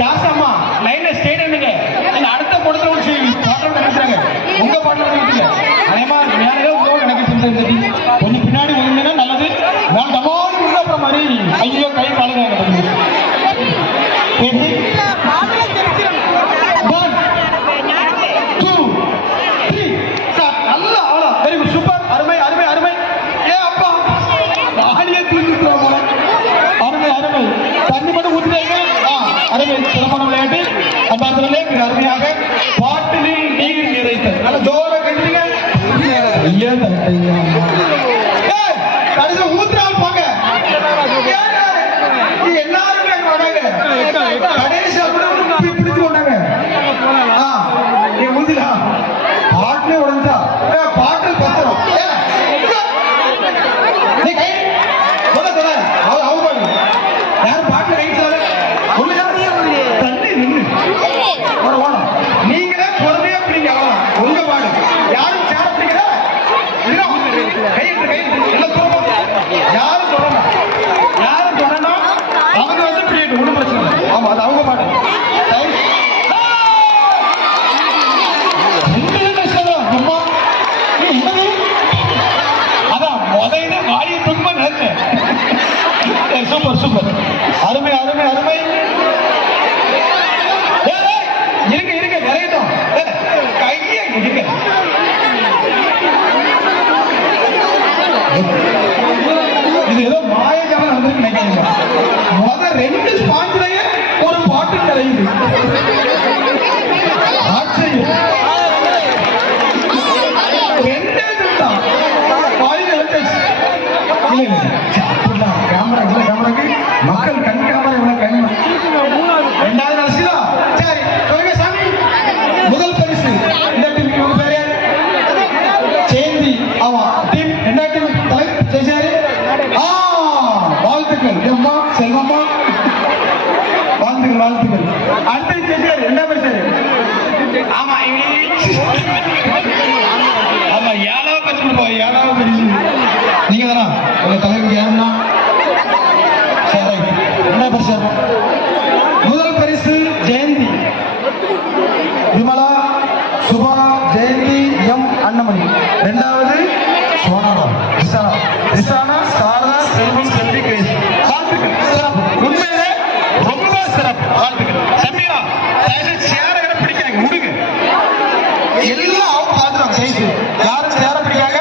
ஜாசம்மா லைன்ல ஸ்டேட் என்னங்க? நீங்க அடுத்த கூடத்துல ஒரு பாட்டில் நடத்துறாங்க. உங்க பாட்டில் நடத்துங்க. எனக்கு செஞ்சு கொஞ்சம் பின்னாடி ஒழுங்குனா நல்லது. நான் டமால் உள்ள மாதிரி ஐயோ கை காலுங்க. சிறப்பான விளையாட்டு. அந்த மிக அருமையாக பாட்டிலில் நீர் நிறைத்தல். நல்ல ஜோர கட்டுறீங்க கடைசியில் ஊத்துறாள் பாங்க. எல்லாருமே வராங்க. ஆமா அது அவங்க பாட்டு. சூப்பர் சூப்பர் அருமை அருமை அருமை. இருங்க இருங்க நிறையட்டும் இருங்க இது ஏதோ மாயஜாலம் வந்து நினைக்கிறீங்க முத ரெண்டு ஸ்பாஞ்சிலேயே ஆச்சரியம் ஆச்சரியம் மக்கள் கண் கேமரா இவ்வளவு கண் ரெண்டாவது ரசிதா சரி சாமி முதல் பரிசு இந்த டீம் பேரு சேந்தி ஆமா டீம் தலைவர் ஆ வாழ்த்துக்கள். செல்வம்மா வாழ்த்துக்கள் வாழ்த்துக்கள். அடுத்த ஜெயசாரி ரெண்டாம் ஆமா சொல்லுங்க எல்லாம் அவங்க பார்த்துருவாங்க யாரும் சேர பிடிக்காங்க